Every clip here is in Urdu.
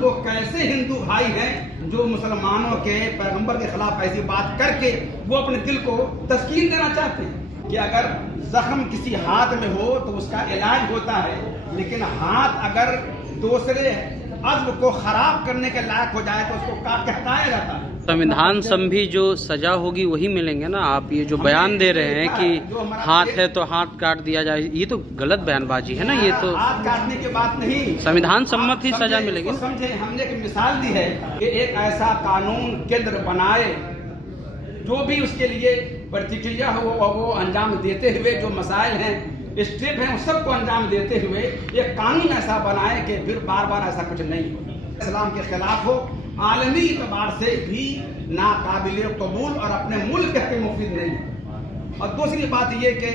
وہ کیسے ہندو بھائی ہیں جو مسلمانوں کے پیغمبر کے خلاف ایسی بات کر کے وہ اپنے دل کو تسکین دینا چاہتے ہیں کہ اگر زخم کسی ہاتھ میں ہو تو اس کا علاج ہوتا ہے، لیکن ہاتھ اگر دوسرے عضو کو خراب کرنے کے لائق ہو جائے تو اس کو کاٹ کے ہٹایا جاتا ہے۔ سموِدھان سمبھی جو سزا ہوگی وہی ملیں گے نا؟ آپ یہ جو بیان دے رہے ہیں کہ ہاتھ ہے تو ہاتھ کاٹ دیا جائے، یہ تو غلط بیان بازی ہے نا۔ یہ تو ہاتھ کاٹنے کی بات نہیں، سموِدھان سمت ہی سزا ملے گی۔ سمجھے ہم نے ایک مثال دی ہے کہ ایک ایسا قانون کیندر بنائے جو بھی اس کے لیے پرتکریا ہو وہ انجام دیتے ہوئے جو مسائل ہیں، اسٹیپ ہیں، اس سب کو انجام دیتے ہوئے ایک قانون ایسا بنائے کہ پھر بار بار ایسا کچھ نہیں ہو، اسلام کے خلاف ہو، عالمی اعتبار سے بھی ناقابل قبول اور اپنے ملک کے مفید نہیں ہے۔ اور دوسری بات یہ کہ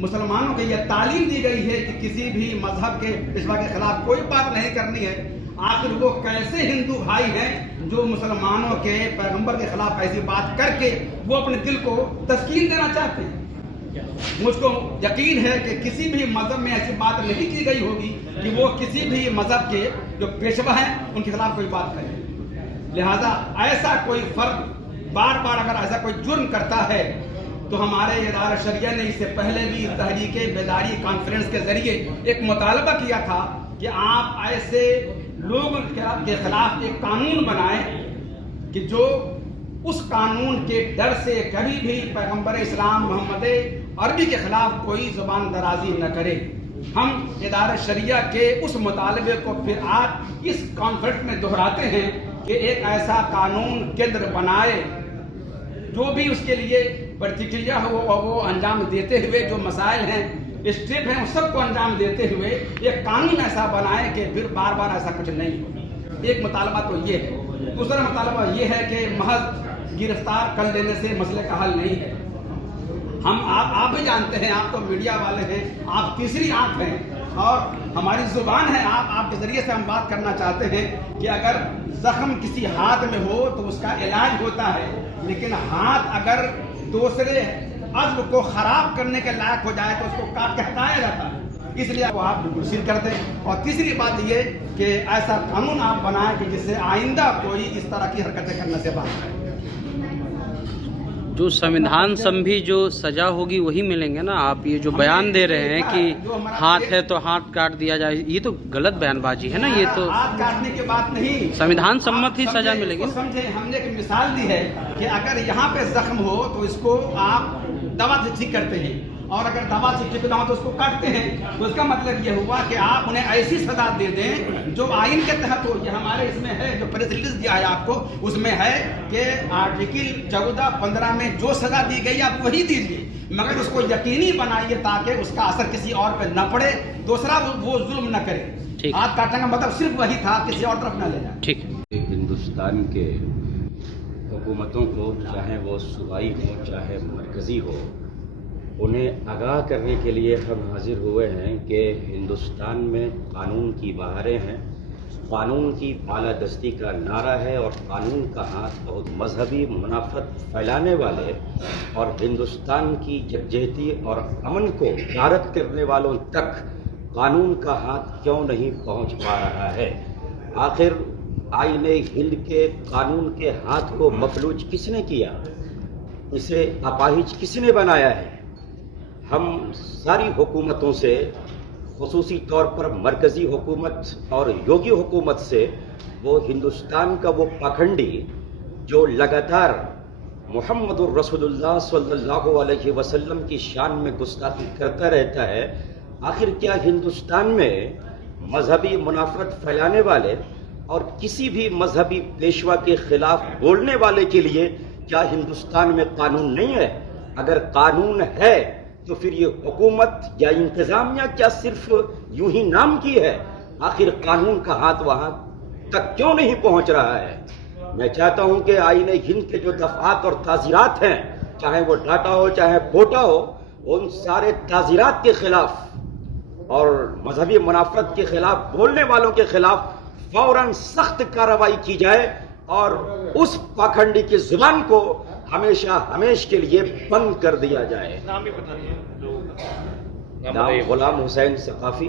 مسلمانوں کو یہ تعلیم دی گئی ہے کہ کسی بھی مذہب کے پیشوا کے خلاف کوئی بات نہیں کرنی ہے۔ آخر وہ کیسے ہندو بھائی ہیں جو مسلمانوں کے پیغمبر کے خلاف ایسی بات کر کے وہ اپنے دل کو تسکین دینا چاہتے ہیں؟ مجھ کو یقین ہے کہ کسی بھی مذہب میں ایسی بات نہیں کی گئی ہوگی کہ وہ کسی بھی مذہب کے جو پیشوا ہیں ان کے خلاف کوئی بات کرے۔ لہذا ایسا کوئی فرد بار بار اگر ایسا کوئی جرم کرتا ہے تو ہمارے ادارہ شریعہ نے اس سے پہلے بھی تحریک بیداری کانفرنس کے ذریعے ایک مطالبہ کیا تھا کہ آپ ایسے لوگوں کے خلاف ایک قانون بنائیں کہ جو اس قانون کے ڈر سے کبھی بھی پیغمبر اسلام محمد عربی کے خلاف کوئی زبان درازی نہ کرے۔ ہم ادارہ شریعہ کے اس مطالبے کو پھر آج اس کانفرنس میں دہراتے ہیں کہ ایک ایسا قانون کیندر بنائے جو بھی اس کے لیے پرتکریا ہو وہ انجام دیتے ہوئے جو مسائل ہیں، اسٹیپ ہیں، اس سب کو انجام دیتے ہوئے ایک قانون ایسا بنائے کہ پھر بار بار ایسا کچھ نہیں ہو۔ ایک مطالبہ تو یہ ہے۔ دوسرا مطالبہ یہ ہے کہ محض گرفتار کر لینے سے مسئلے کا حل نہیں ہے۔ آپ بھی جانتے ہیں، آپ تو میڈیا والے ہیں، آپ تیسری آنکھ ہیں اور ہماری زبان ہے، آپ کے ذریعے سے ہم بات کرنا چاہتے ہیں کہ اگر زخم کسی ہاتھ میں ہو تو اس کا علاج ہوتا ہے، لیکن ہاتھ اگر دوسرے عضو کو خراب کرنے کے لائق ہو جائے تو اس کو کاٹ کے ہٹایا جاتا ہے۔ اس لیے آپ بالکل سیر کر دیں۔ اور تیسری بات یہ کہ ایسا قانون آپ بنائیں کہ جس سے آئندہ کوئی اس طرح کی حرکتیں کرنے سے باز آئے۔ جو سموِدھان سمبھی جو سزا ہوگی وہی ملیں گے نا؟ آپ یہ جو بیان دے رہے ہیں کہ ہاتھ ہے تو ہاتھ کاٹ دیا جائے، یہ تو غلط بیان بازی ہے نا۔ یہ تو ہاتھ کاٹنے کی بات نہیں، سموِدھان سمت ہی سزا ملے گی۔ سمجھے ہم نے ایک مثال دی ہے کہ اگر یہاں پہ زخم ہو تو اس کو آپ دوا سے ٹھیک کرتے ہیں، اور اگر دوا سے ٹھیک نہ ہو تو اس کو کاٹتے ہیں، تو اس کا مطلب یہ ہوا کہ آپ انہیں ایسی سزا دے دیں جو آئین کے تحت ہو۔ یہ ہمارے اس میں ہے، جو پریس ریلیز دیا ہے آپ کو، اس میں ہے کہ آرٹیکل 14(15) میں جو سزا دی گئی آپ وہی دیجیے، مگر اس کو یقینی بنائیے تاکہ اس کا اثر کسی اور پہ نہ پڑے، دوسرا وہ ظلم نہ کرے۔ ہاتھ کاٹنے کا مطلب صرف وہی تھا، کسی اور طرف نہ لے جائے۔ ٹھیک۔ ہندوستان کے حکومتوں کو، چاہے وہ صوبائی ہو چاہے مرکزی ہو، انہیں آگاہ کرنے کے لیے ہم حاضر ہوئے ہیں کہ ہندوستان میں قانون کی بہاریں ہیں، قانون کی بالادستی کا نعرہ ہے، اور قانون کا ہاتھ بہت مذہبی منافت پھیلانے والے اور ہندوستان کی یکجہتی اور امن کو غارت کرنے والوں تک قانون کا ہاتھ کیوں نہیں پہنچ پا رہا ہے؟ آخر آئین ہند کے قانون کے ہاتھ کو مفلوج کس نے کیا؟ اسے اپاہج کس نے بنایا ہے؟ ہم ساری حکومتوں سے، خصوصی طور پر مرکزی حکومت اور یوگی حکومت سے، وہ ہندوستان کا وہ پاکھنڈی جو لگاتار محمد الرسول اللہ صلی اللہ علیہ وسلم کی شان میں گستاخی کرتا رہتا ہے، آخر کیا ہندوستان میں مذہبی منافرت پھیلانے والے اور کسی بھی مذہبی پیشوا کے خلاف بولنے والے کے لیے کیا ہندوستان میں قانون نہیں ہے؟ اگر قانون ہے تو پھر یہ حکومت یا انتظامیہ کیا صرف یوں ہی نام کی ہے؟ آخر قانون کا ہاتھ وہاں تک کیوں نہیں پہنچ رہا ہے؟ میں چاہتا ہوں کہ آئین ہند کے جو دفعات اور تعزیرات ہیں، چاہے وہ ڈاٹا ہو چاہے پوٹا ہو، ان سارے تعزیرات کے خلاف اور مذہبی منافرت کے خلاف بولنے والوں کے خلاف فوراً سخت کارروائی کی جائے اور اس پاکھنڈی کی زبان کو ہمیشہ ہمیش کے لیے بند کر دیا جائے۔ نام غلام حسین ثقافی،